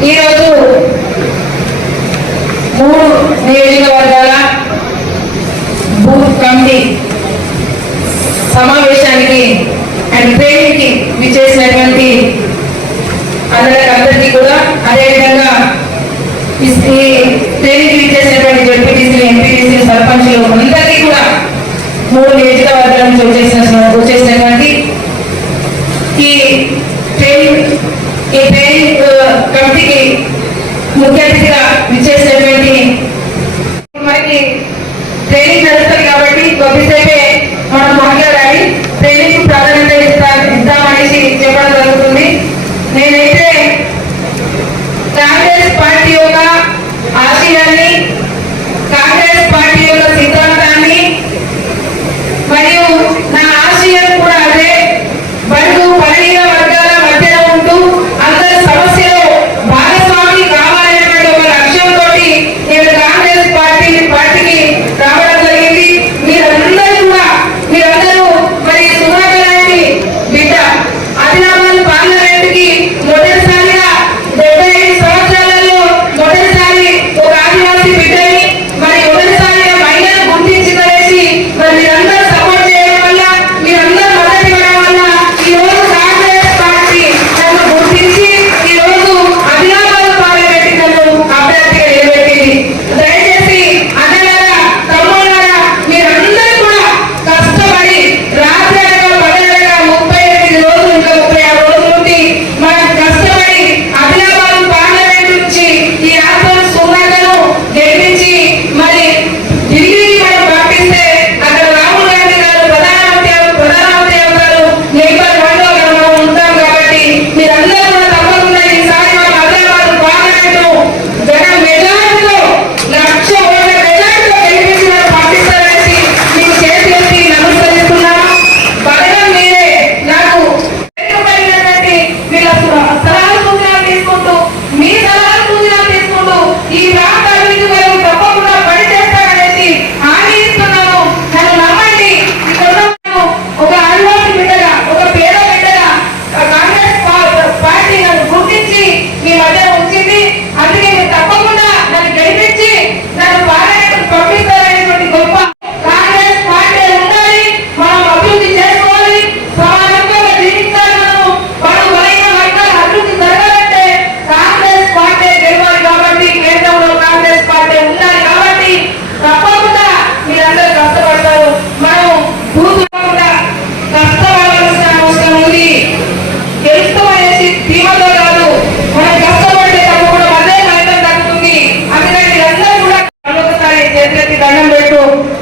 ఈరోజు మూడు నియోజకవర్గాల బూత్ కమిటీ సమావేశానికి అండ్ ట్రైనింగ్కి విచ్చేసినటువంటి అందరికీ కూడా అదేవిధంగా ఈ ట్రైనింగ్కి విచ్చేసినటువంటి జడ్పీటీసీలు ఎంపీటీసీలు సర్పంచ్లు అందరికీ కూడా మూడు నియోజకవర్గాల నుంచి వచ్చేసిన వచ్చేసినటువంటి ఈ ట్రైనింగ్ ముఖ్య అతిథిగా విచ్చేసినటువంటి మనకి ట్రైనింగ్ జరుగుతుంది కాబట్టి కొద్దిసేపే మనం మాట్లాడాలి. ట్రైనింగ్ ప్రాధాన్యత ఇస్తా ఇస్తామనేసి చెప్పడం జరుగుతుంది. నేనైతే కాంగ్రెస్ పార్టీ యొక్క ఆశయాన్ని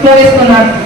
flores con